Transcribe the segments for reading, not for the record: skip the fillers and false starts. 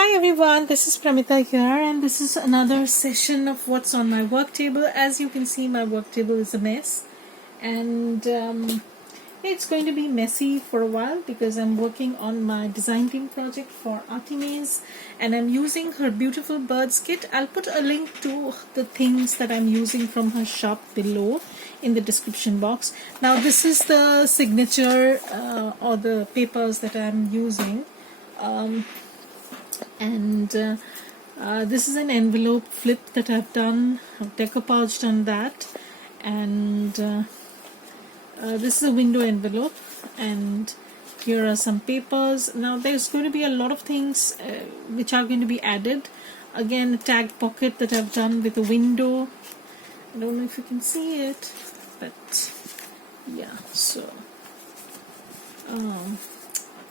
Hi everyone, this is Pramita here, and this is another session of what's on my work table. As you can see, my work table is a mess, and it's going to be messy for a while because I'm working on my design team project for artymaze, and I'm using her beautiful birds kit. I'll put a link to the things that I'm using from her shop below in the description box. Now this is the signature or the papers that I'm using. This is an envelope flip that I've done. I've decoupaged on that, and this is a window envelope, and here are some papers. Now there's going to be a lot of things which are going to be added. Again, a tag pocket that I've done with a window. I don't know if you can see it, but yeah, so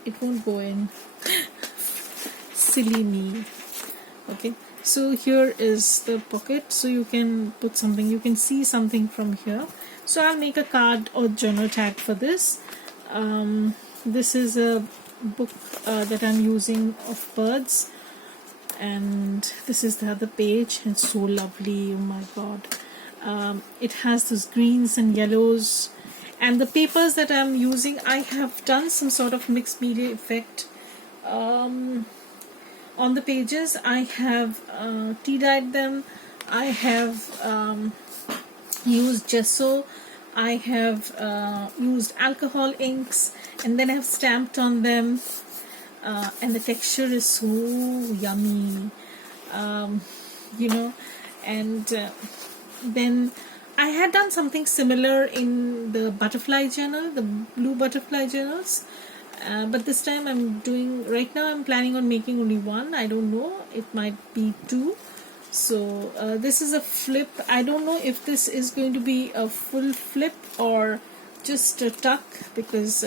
it won't go in. Silly me. Okay, so here is the pocket, so you can put something, you can see something from here. So I'll make a card or journal tag for this. This is a book that I'm using of birds, and this is the other page. It's so lovely, oh my god. It has those greens and yellows, and the papers that I'm using, I have done some sort of mixed media effect on the pages. I have tea dyed them. I have used gesso. I have used alcohol inks, and then I have stamped on them, and the texture is so yummy, and then I had done something similar in the butterfly journal, the blue butterfly journals. But this time right now I'm planning on making only one. I don't know, it might be two. So this is a flip. I don't know if this is going to be a full flip or just a tuck, because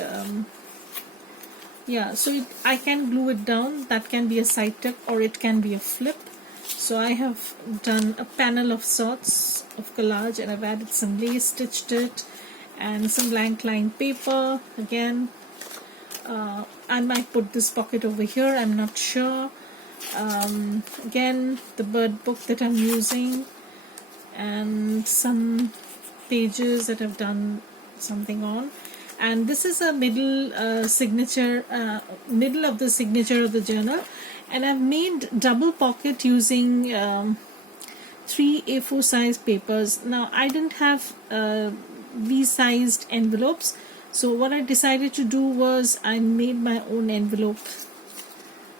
yeah, so I can glue it down. That can be a side tuck or it can be a flip. So I have done a panel of sorts of collage, and I've added some lace, stitched it, and some blank line paper again. I might put this pocket over here, I'm not sure. Again, the bird book that I'm using, and some pages that I've done something on. And this is a middle signature, middle of the signature of the journal, and I've made double pocket using 3 A4 size papers. Now I didn't have these sized envelopes, so what I decided to do was I made my own envelope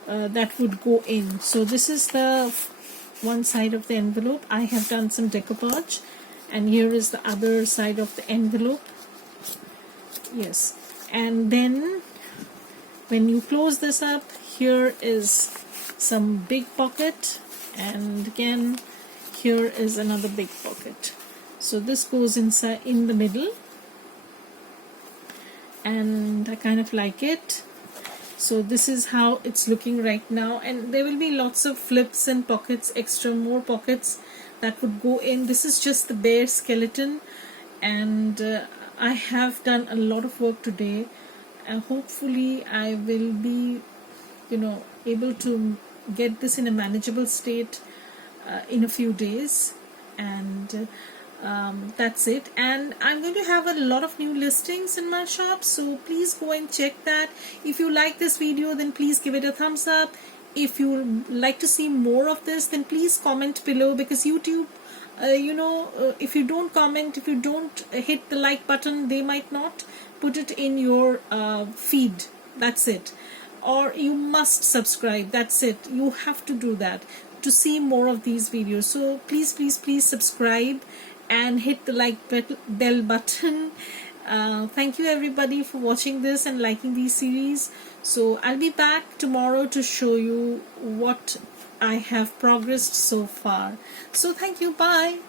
that would go in. So this is the one side of the envelope. I have done some decoupage, and here is the other side of the envelope. Yes, and then when you close this up, here is some big pocket, and again here is another big pocket. So this goes inside in the middle, and I kind of like it. So this is how it's looking right now, and there will be lots of flips and pockets, more pockets that would go in. This is just the bare skeleton, and I have done a lot of work today, and hopefully I will be able to get this in a manageable state in a few days, and that's it. And I'm going to have a lot of new listings in my shop, so please go and check that. If you like this video, then please give it a thumbs up. If you like to see more of this, then please comment below, because YouTube, if you don't comment, if you don't hit the like button, they might not put it in your feed. That's it. Or you must subscribe. That's it. You have to do that to see more of these videos. So please, please, please subscribe and hit the like bell button. Thank you everybody for watching this and liking these series. So I'll be back tomorrow to show you what I have progressed so far. So thank you. Bye.